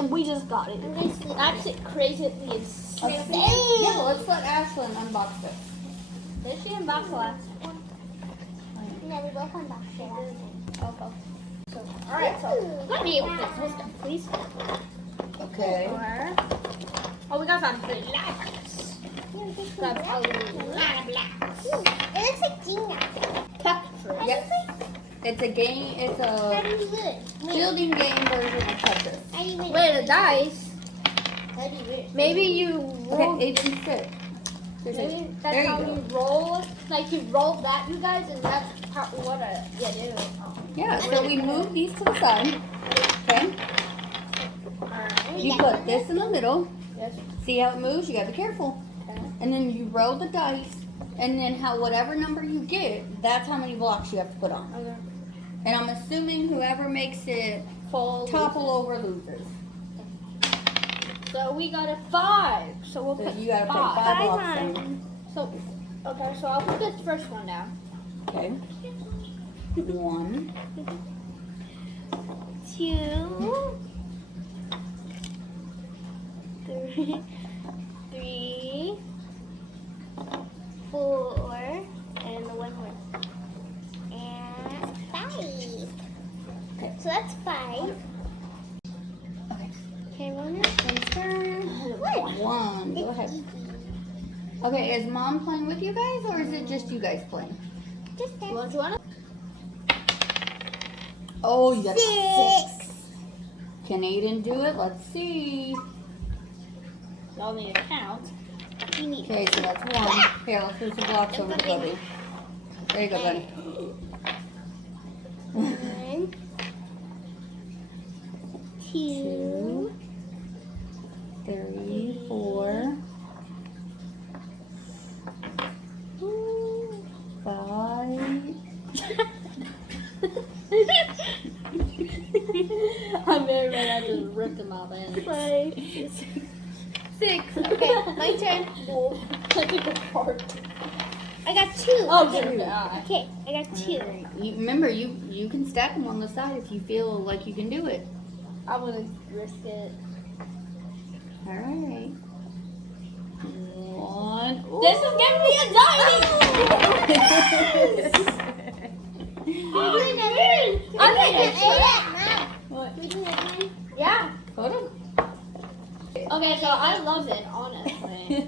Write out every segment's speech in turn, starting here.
and we just got it. That's it, crazily insane. Yeah, well, let's let Ashlyn unbox this. Did she unbox the last one? Yeah, we both unboxed it. Okay. So, alright, so let me open this stuff, please. Okay. Oh, we got some blocks. Got a lot of blocks. It looks like Gina. Texture. Yes. It's a game. It's How a do you do it? building game version of Tetris. How do you win? Wait, the dice. How do you win? Maybe you roll. Okay, it didn't fit. Maybe that's There you how go. you roll. Like you roll that, you guys, and that's how what you do. Yeah. So we move these to the side. Okay. Alright. You put this in the middle. Yes. See how it moves? You gotta be careful. Okay. And then you roll the dice, and then whatever number you get, that's how many blocks you have to put on. Okay. And I'm assuming whoever makes it topple over loses. So we got a 5. So we'll So put you gotta put 5. 5 blocks in. So okay, so I'll put this first one down. Okay. 1, 2, 3, 4, and the one more. And 5. Okay. So that's 5. Okay. Okay, one. One. Go ahead. Okay, is Mom playing with you guys, or is it just you guys playing? Just You want to? Oh, you got 6. 6. Can Aiden do it? Let's see. Y'all need to count. You need Okay, so that's 1. Here, let's move some blocks over to Bubby. There you go, buddy. 1, 2, 2, 3, 4, 5. I'm very mad I just ripped them out then. 5, 6. Okay, my turn. I took a part. I got 2. Oh, good God. Okay, I got 2. Remember, you can stack them on the side if you feel like you can do it. I wouldn't risk it. All right. 1. Ooh. This is giving me anxiety! I made a trap. What? Yeah. Hold on. Okay, so I love it, honestly.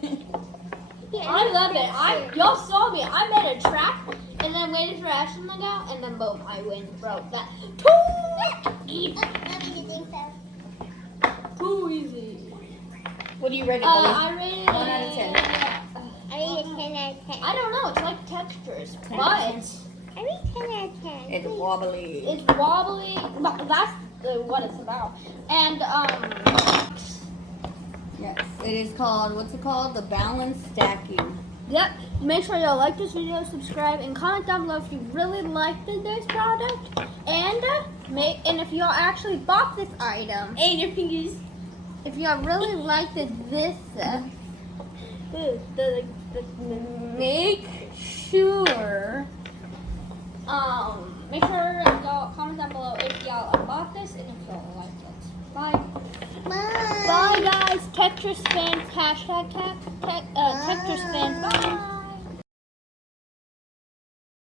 Yeah, I love it. Y'all saw me. I made a trap and then waited for Ashton to go, and then boom, I win, bro. That too easy. What are you rated, buddy? I rated 1 out of 10. I rate a 10 out of 10. I don't know. It's like textures, 10 but out of 10. I rate 10 out of 10. It's wobbly. it's wobbly. But that's what it's about. And Yes, it is called, what's it called? The balance stacking. yep. Make sure y'all like this video, subscribe, and comment down below if you really liked this product. And if y'all actually bought this item, And your fingers. if y'all really liked this, make sure y'all comment down below if y'all bought this and if y'all liked it. Bye. Bye. Bye guys. Tetris fans. Hashtag Tetris fans. Bye.